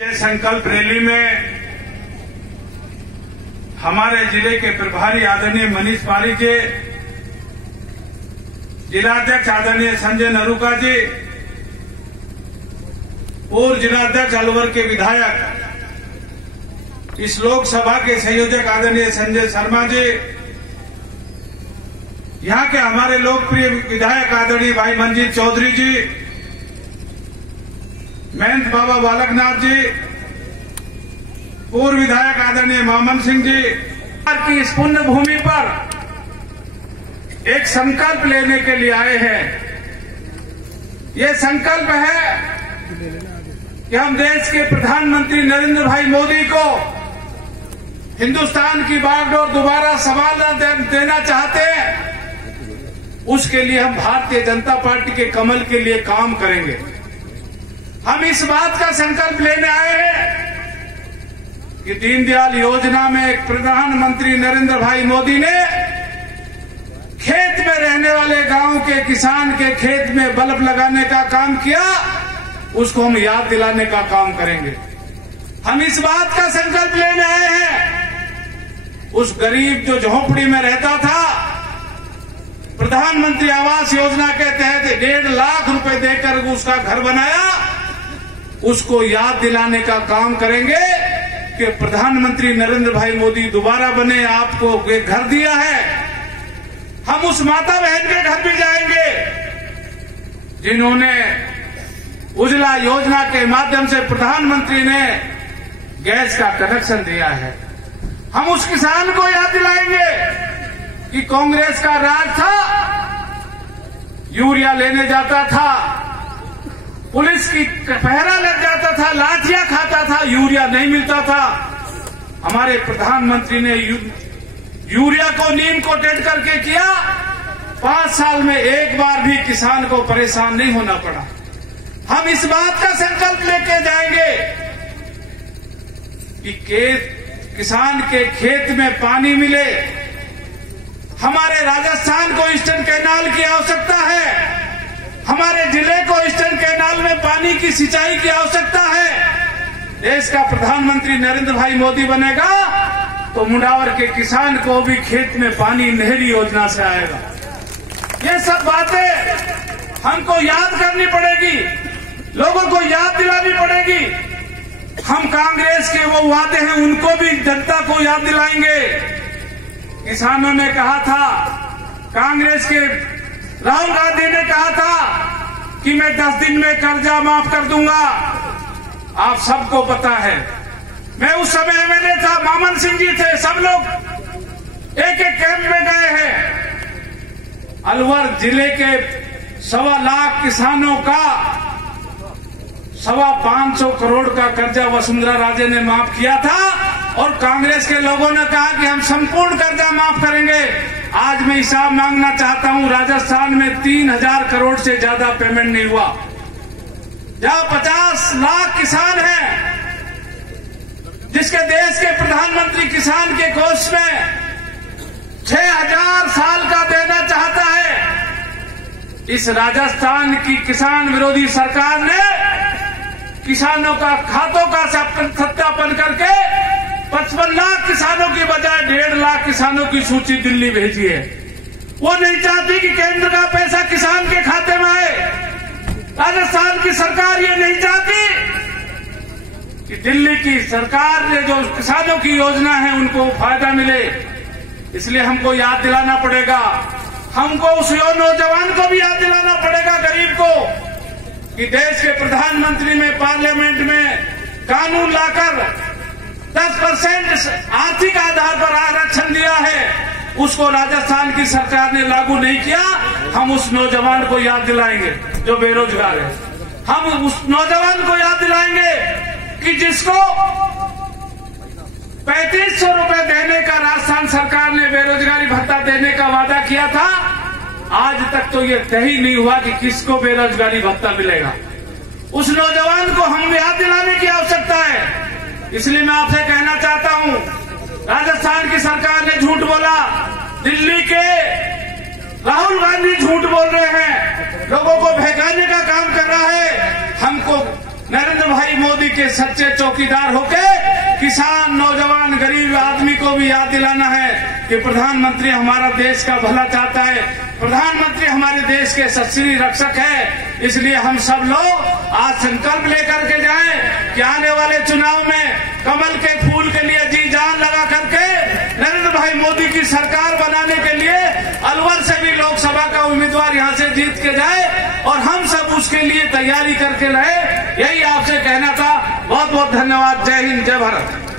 ये संकल्प रैली में हमारे जिले के प्रभारी आदरणीय मनीष पारी जी, जिलाध्यक्ष आदरणीय संजय नरूका जी, पूर्व जिलाध्यक्ष अलवर के विधायक, इस लोकसभा के संयोजक आदरणीय संजय शर्मा जी, यहाँ के हमारे लोकप्रिय विधायक आदरणीय भाई मंजीत चौधरी जी, महंत बाबा बालकनाथ जी, पूर्व विधायक आदरणीय मामन सिंह जी की इस पुण्य भूमि पर एक संकल्प लेने के लिए आए हैं। ये संकल्प है कि हम देश के प्रधानमंत्री नरेंद्र भाई मोदी को हिंदुस्तान की बागडोर दोबारा संभालना देना चाहते हैं। उसके लिए हम भारतीय जनता पार्टी के कमल के लिए काम करेंगे। हम इस बात का संकल्प लेने आए हैं कि दीनदयाल योजना में प्रधानमंत्री नरेंद्र भाई मोदी ने खेत में रहने वाले गांव के किसान के खेत में बल्ब लगाने का काम किया, उसको हम याद दिलाने का काम करेंगे। हम इस बात का संकल्प लेने आए हैं, उस गरीब जो झोंपड़ी में रहता था, प्रधानमंत्री आवास योजना के तहत 1.5 लाख रुपए देकर उसका घर बनाया, उसको याद दिलाने का काम करेंगे कि प्रधानमंत्री नरेंद्र भाई मोदी दोबारा बने, आपको घर दिया है। हम उस माता बहन के घर भी जाएंगे जिन्होंने उज्ज्वला योजना के माध्यम से प्रधानमंत्री ने गैस का कनेक्शन दिया है। हम उस किसान को याद दिलाएंगे कि कांग्रेस का राज था, यूरिया लेने जाता था, पुलिस की पहरा लग जाता था, लाठियां खाता था, यूरिया नहीं मिलता था। हमारे प्रधानमंत्री ने यूरिया को नीम कोटेड करके किया, 5 साल में एक बार भी किसान को परेशान नहीं होना पड़ा। हम इस बात का संकल्प लेके जाएंगे कि किसान के खेत में पानी मिले। हमारे राजस्थान को ईस्टर्न कैनाल की आवश्यकता है, हमारे जिले को ईस्टर्न कैनाल में पानी की सिंचाई की आवश्यकता है। देश का प्रधानमंत्री नरेंद्र भाई मोदी बनेगा तो मुंडावर के किसान को भी खेत में पानी नहरी योजना से आएगा। ये सब बातें हमको याद करनी पड़ेगी, लोगों को याद दिलानी पड़ेगी। हम कांग्रेस के वो वादे हैं उनको भी जनता को याद दिलाएंगे। किसानों ने कहा था, कांग्रेस के राहुल गांधी ने कहा था कि मैं 10 दिन में कर्जा माफ कर दूंगा। आप सबको पता है, मैं उस समय एमएलए था, मामन सिंह जी थे, सब लोग एक एक कैंप में गए हैं। अलवर जिले के 1.25 लाख किसानों का 525 करोड़ का कर्जा वसुंधरा राजे ने माफ किया था और कांग्रेस के लोगों ने कहा कि हम संपूर्ण कर्जा माफ करेंगे। आज मैं हिसाब मांगना चाहता हूं, राजस्थान में 3000 करोड़ से ज्यादा पेमेंट नहीं हुआ। जहां 50 लाख किसान हैं, जिसके देश के प्रधानमंत्री किसान के कोष में 6000 साल का देना चाहता है। इस राजस्थान की किसान विरोधी सरकार ने किसानों का खातों का सत्यापन करके 55 लाख किसानों की बजाय 1.5 लाख किसानों की सूची दिल्ली भेजी है। वो नहीं चाहती कि केंद्र का पैसा किसान के खाते में आए। राजस्थान की सरकार ये नहीं चाहती कि दिल्ली की सरकार ने जो किसानों की योजना है उनको फायदा मिले। इसलिए हमको याद दिलाना पड़ेगा, हमको उस नौजवान को भी याद दिलाना पड़ेगा, गरीब को, कि देश के प्रधानमंत्री में पार्लियामेंट में कानून लाकर 10% आर्थिक आधार पर आरक्षण दिया है, उसको राजस्थान की सरकार ने लागू नहीं किया। हम उस नौजवान को याद दिलाएंगे जो बेरोजगार है। हम उस नौजवान को याद दिलाएंगे कि जिसको 3500 रुपए देने का राजस्थान सरकार ने बेरोजगारी भत्ता देने का वादा किया था, आज तक तो ये तय ही नहीं हुआ कि किसको बेरोजगारी भत्ता मिलेगा। उस नौजवान को हम याद दिलाने की आवश्यकता है। इसलिए मैं आपसे कहना चाहता हूं, राजस्थान की सरकार ने झूठ बोला, दिल्ली के राहुल गांधी झूठ बोल रहे हैं, लोगों को बहकाने का काम कर रहा है। हमको नरेंद्र भाई मोदी के सच्चे चौकीदार होके किसान, नौजवान, गरीब आदमी को भी याद दिलाना है कि प्रधानमंत्री हमारा देश का भला चाहता है, प्रधानमंत्री हमारे देश के सच्ची रक्षक है। इसलिए हम सब लोग आज संकल्प लेकर के जाएं कि आने वाले चुनाव में कमल के फूल के लिए जी जान लगा करके नरेंद्र भाई मोदी की सरकार बनाने के लिए अलवर से भी लोकसभा का उम्मीदवार यहां से जीत के जाए और हम सब उसके लिए तैयारी करके रहे। यही आपसे कहना था। बहुत बहुत धन्यवाद। जय हिंद, जय भारत।